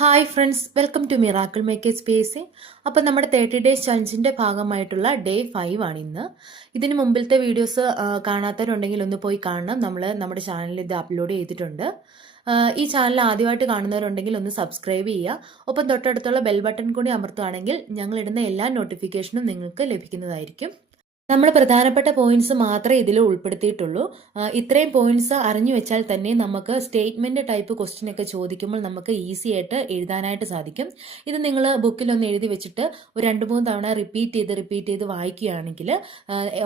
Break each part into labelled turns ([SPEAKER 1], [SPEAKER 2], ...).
[SPEAKER 1] Hi friends welcome to miracle makers space അപ്പോൾ നമ്മുടെ thirty days ചലഞ്ചിന്റെ ഭാഗമായിട്ടുള്ള ഡേ ഫൈവ് ആണ് ഇന്ന്. ഇതിന് മുമ്പിലത്തെ വീഡിയോസ് കാണാത്തവരുണ്ടെങ്കിൽ ഒന്ന് പോയി കാണണം. നമ്മൾ നമ്മുടെ ചാനലിൽ ഇത് അപ്ലോഡ് ചെയ്തിട്ടുണ്ട്. ഈ ചാനൽ ആദ്യമായിട്ട് കാണുന്നവരുണ്ടെങ്കിൽ ഒന്ന് സബ്സ്ക്രൈബ് ചെയ്യുക. ഒപ്പം തൊട്ടടുത്തുള്ള ബെൽ ബട്ടൺ കൂടി അമർത്തുകയാണെങ്കിൽ ഞങ്ങളിടുന്ന എല്ലാ നോട്ടിഫിക്കേഷനും നിങ്ങൾക്ക് ലഭിക്കുന്നതായിരിക്കും. നമ്മൾ പ്രധാനപ്പെട്ട പോയിന്റ്സ് മാത്രമേ ഇതിൽ ഉൾപ്പെടുത്തിയിട്ടുള്ളൂ. ഇത്രയും പോയിന്റ്സ് അറിഞ്ഞു വെച്ചാൽ തന്നെ നമുക്ക് സ്റ്റേറ്റ്മെന്റ് ടൈപ്പ് ക്വസ്റ്റ്യൻ ഒക്കെ ചോദിക്കുമ്പോൾ നമുക്ക് ഈസി ആയിട്ട് എഴുതാനായിട്ട് സാധിക്കും. ഇത് നിങ്ങൾ ബുക്കിൽ ഒന്ന് എഴുതി വെച്ചിട്ട് ഒരു രണ്ട് മൂന്ന് തവണ റിപ്പീറ്റ് ചെയ്ത് റിപ്പീറ്റ് ചെയ്ത് വായിക്കുകയാണെങ്കിൽ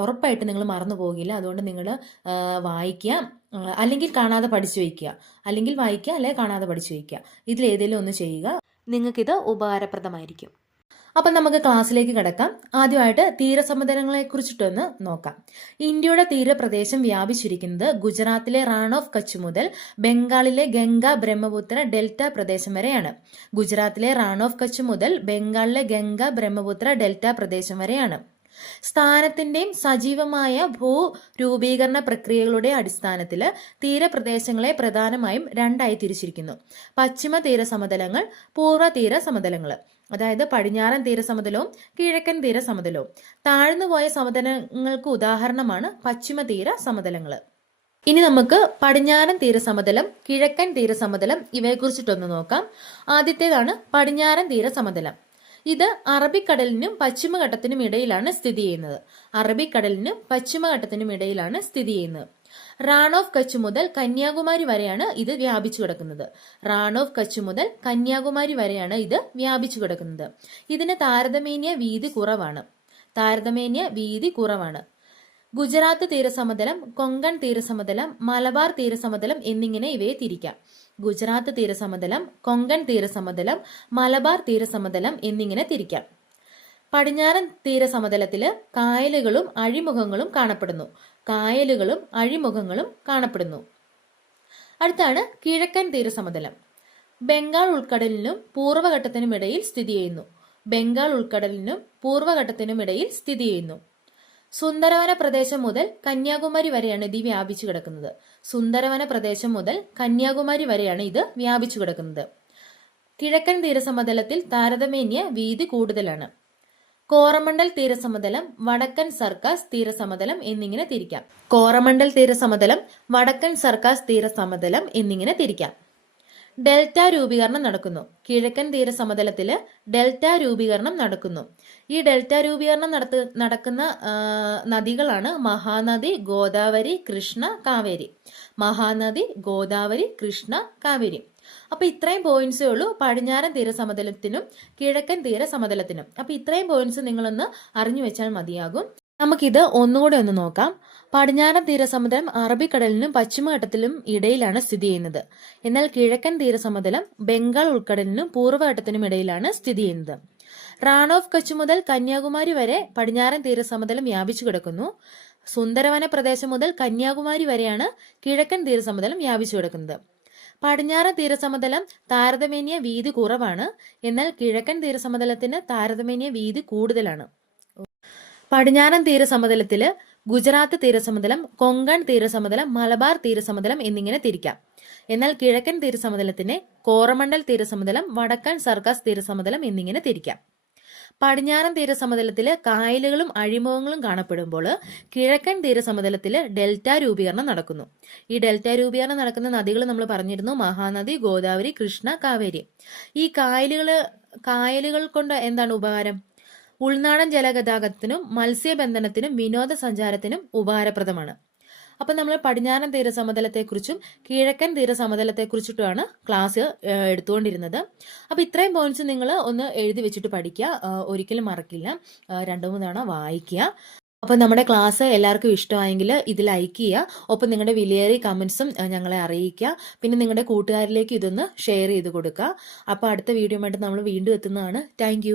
[SPEAKER 1] ഉറപ്പായിട്ട് നിങ്ങൾ മറന്നു പോകില്ല. അതുകൊണ്ട് നിങ്ങൾ വായിക്കുക അല്ലെങ്കിൽ കാണാതെ പഠിച്ചു വയ്ക്കുക. അല്ലെങ്കിൽ വായിക്കുക അല്ലെങ്കിൽ കാണാതെ പഠിച്ചു വയ്ക്കുക. ഇതിലേതെങ്കിലും ഒന്ന് ചെയ്യുക. നിങ്ങൾക്കിത് ഉപകാരപ്രദമായിരിക്കും. അപ്പം നമുക്ക് ക്ലാസ്സിലേക്ക് കിടക്കാം. ആദ്യമായിട്ട് തീരസമുദ്രങ്ങളെ കുറിച്ചിട്ടൊന്ന് നോക്കാം. ഇന്ത്യയുടെ തീരപ്രദേശം വ്യാപിച്ചിരിക്കുന്നത് ഗുജറാത്തിലെ റാൺ ഓഫ് കച്ച് മുതൽ ബംഗാളിലെ ഗംഗ ബ്രഹ്മപുത്ര ഡെൽറ്റ പ്രദേശം വരെയാണ്. ഗുജറാത്തിലെ റാൺ ഓഫ് കച്ച് മുതൽ ബംഗാളിലെ ഗംഗ ബ്രഹ്മപുത്ര ഡെൽറ്റ പ്രദേശം വരെയാണ്. സ്ഥാനത്തിന്റെയും സജീവമായ ഭൂ രൂപീകരണ പ്രക്രിയകളുടെ അടിസ്ഥാനത്തിൽ തീരപ്രദേശങ്ങളെ പ്രധാനമായും രണ്ടായി തിരിച്ചിരിക്കുന്നു. പശ്ചിമ തീര തീരസമതലങ്ങൾ പൂർവ തീരസമതലങ്ങൾ അതായത് പടിഞ്ഞാറൻ തീരസമതലവും കിഴക്കൻ തീരസമതലവും. താഴ്ന്നുപോയ സമതലങ്ങൾക്ക് ഉദാഹരണമാണ് പശ്ചിമ തീര സമതലങ്ങൾ ഇനി നമുക്ക് പടിഞ്ഞാറൻ തീരസമതലം കിഴക്കൻ തീരസമതലം ഇവയെക്കുറിച്ചിട്ടൊന്ന് നോക്കാം. ആദ്യത്തേതാണ് പടിഞ്ഞാറൻ തീരസമതലം. ഇത് അറബിക്കടലിനും പശ്ചിമഘട്ടത്തിനും ഇടയിലാണ് സ്ഥിതി ചെയ്യുന്നത്. അറബിക്കടലിനും പശ്ചിമഘട്ടത്തിനും ഇടയിലാണ് സ്ഥിതി ചെയ്യുന്നത്. റാൺ ഓഫ് കച്ച് മുതൽ കന്യാകുമാരി വരെയാണ് ഇത് വ്യാപിച്ചു കിടക്കുന്നത്. റാൺ ഓഫ് കച്ച് മുതൽ കന്യാകുമാരി വരെയാണ് ഇത് വ്യാപിച്ചു കിടക്കുന്നത്. ഇതിന് താരതമ്യേന വീതി കുറവാണ്. താരതമ്യേന വീതി കുറവാണ്. ഗുജറാത്ത് തീരസമതലം കൊങ്കൺ തീരസമതലം മലബാർ തീരസമതലം എന്നിങ്ങനെ ഇവയെ തിരിക്കാം. ഗുജറാത്ത് തീരസമതലം കൊങ്കൺ തീരസമതലം മലബാർ തീരസമതലം എന്നിങ്ങനെ തിരിക്കാം. പടിഞ്ഞാറൻ തീരസമതലത്തിൽ കായലുകളും അഴിമുഖങ്ങളും കാണപ്പെടുന്നു. കായലുകളും അഴിമുഖങ്ങളും കാണപ്പെടുന്നു. അടുത്താണ് കിഴക്കൻ തീരസമതലം. ബംഗാൾ ഉൾക്കടലിനും പൂർവഘട്ടത്തിനും ഇടയിൽ സ്ഥിതി ചെയ്യുന്നു. ബംഗാൾ ഉൾക്കടലിനും പൂർവഘട്ടത്തിനും ഇടയിൽ സ്ഥിതി ചെയ്യുന്നു. സുന്ദരവന പ്രദേശം മുതൽ കന്യാകുമാരി വരെയാണ് ഇത് വ്യാപിച്ചു കിടക്കുന്നത്. സുന്ദരവന പ്രദേശം മുതൽ കന്യാകുമാരി വരെയാണ് ഇത് വ്യാപിച്ചു കിടക്കുന്നത്. കിഴക്കൻ തീരസമതലത്തിൽ താരതമ്യേന വീതി കൂടുതലാണ്. കോറമണ്ടൽ തീരസമതലം വടക്കൻ സർക്കാസ് തീരസമതലം എന്നിങ്ങനെ തിരിക്കാം. കോറമണ്ടൽ തീരസമതലം വടക്കൻ സർക്കാസ് തീരസമതലം എന്നിങ്ങനെ തിരിക്കാം. ഡെൽറ്റ രൂപീകരണം നടക്കുന്നു. കിഴക്കൻ തീരസമതലത്തിൽ ഡെൽറ്റ രൂപീകരണം നടക്കുന്നു. ഈ ഡെൽറ്റ രൂപീകരണം നടത്ത നടക്കുന്ന നദികളാണ് മഹാനദി ഗോദാവരി കൃഷ്ണ കാവേരി. മഹാനദി ഗോദാവരി കൃഷ്ണ കാവേരി. അപ്പൊ ഇത്രയും പോയിന്റ്സേ ഉള്ളൂ പടിഞ്ഞാറൻ തീരസമതലത്തിനും കിഴക്കൻ തീരസമതലത്തിനും. അപ്പൊ ഇത്രയും പോയിന്റ്സ് നിങ്ങളൊന്ന് അറിഞ്ഞു വെച്ചാൽ മതിയാകും. നമുക്കിത് ഒന്നുകൂടെ ഒന്ന് നോക്കാം. പടിഞ്ഞാറൻ തീരസമുദ്രം അറബിക്കടലിനും പശ്ചിമഘട്ടത്തിലും ഇടയിലാണ് സ്ഥിതി ചെയ്യുന്നത്. എന്നാൽ കിഴക്കൻ തീരസമുദ്രം ബംഗാൾ ഉൾക്കടലിനും പൂർവഘട്ടത്തിനും ഇടയിലാണ് സ്ഥിതി ചെയ്യുന്നത്. റാൺ ഓഫ് കച്ച് മുതൽ കന്യാകുമാരി വരെ പടിഞ്ഞാറൻ തീരസമുദ്രം വ്യാപിച്ചു കിടക്കുന്നു. സുന്ദരവന പ്രദേശം മുതൽ കന്യാകുമാരി വരെയാണ് കിഴക്കൻ തീരസമുദ്രം വ്യാപിച്ചു കിടക്കുന്നത്. പടിഞ്ഞാറൻ തീരസമതലം താരതമ്യേന വീതി കുറവാണ്. എന്നാൽ കിഴക്കൻ തീരസമതലത്തിന് താരതമ്യേന വീതി കൂടുതലാണ്. പടിഞ്ഞാറൻ തീരസമതലത്തിൽ ഗുജറാത്ത് തീരസമതലം കൊങ്കൺ തീരസമതലം മലബാർ തീരസമതലം എന്നിങ്ങനെ തിരിക്കാം. എന്നാൽ കിഴക്കൻ തീരസമതലത്തിനെ കോറമണ്ഡൽ തീരസമതലം വടക്കൻ സർക്കാസ് തീരസമതലം എന്നിങ്ങനെ തിരിക്കാം. പടിഞ്ഞാറൻ തീരസമതലത്തിൽ കായലുകളും അഴിമുഖങ്ങളും കാണപ്പെടുമ്പോൾ കിഴക്കൻ തീരസമതലത്തിൽ ഡെൽറ്റ രൂപീകരണം നടക്കുന്നു. ഈ ഡെൽറ്റ രൂപീകരണം നടക്കുന്ന നദികൾ നമ്മൾ പറഞ്ഞിരുന്നു മഹാനദി ഗോദാവരി കൃഷ്ണ കാവേരി. ഈ കായലുകൾ കായലുകൾ കൊണ്ട് എന്താണ് ഉപകാരം? ഉൾനാടൻ ജലഗതാഗതത്തിനും മത്സ്യബന്ധനത്തിനും വിനോദസഞ്ചാരത്തിനും ഉപകാരപ്രദമാണ്. അപ്പം നമ്മൾ പടിഞ്ഞാറൻ തീരസമതലത്തെക്കുറിച്ചും കിഴക്കൻ തീരസമതലത്തെക്കുറിച്ചിട്ടുമാണ് ക്ലാസ് എടുത്തുകൊണ്ടിരുന്നത്. അപ്പോൾ ഇത്രയും പോയിന്റ്സ് നിങ്ങൾ ഒന്ന് എഴുതി വെച്ചിട്ട് പഠിക്കുക ഒരിക്കലും മറക്കില്ല. രണ്ടു മൂന്ന് തവണ വായിക്കുക അപ്പോൾ നമ്മുടെ ക്ലാസ് എല്ലാവർക്കും ഇഷ്ടമായെങ്കിൽ ഇത് ലൈക്ക് ചെയ്യുക. ഒപ്പം നിങ്ങളുടെ വിലയേറിയ കമൻസും ഞങ്ങളെ അറിയിക്കുക പിന്നെ നിങ്ങളുടെ കൂട്ടുകാരിലേക്ക് ഇതൊന്ന് ഷെയർ ചെയ്ത് കൊടുക്കുക അപ്പോൾ അടുത്ത വീഡിയോ വേണ്ടി നമ്മൾ വീണ്ടും എത്തുന്നതാണ്. താങ്ക്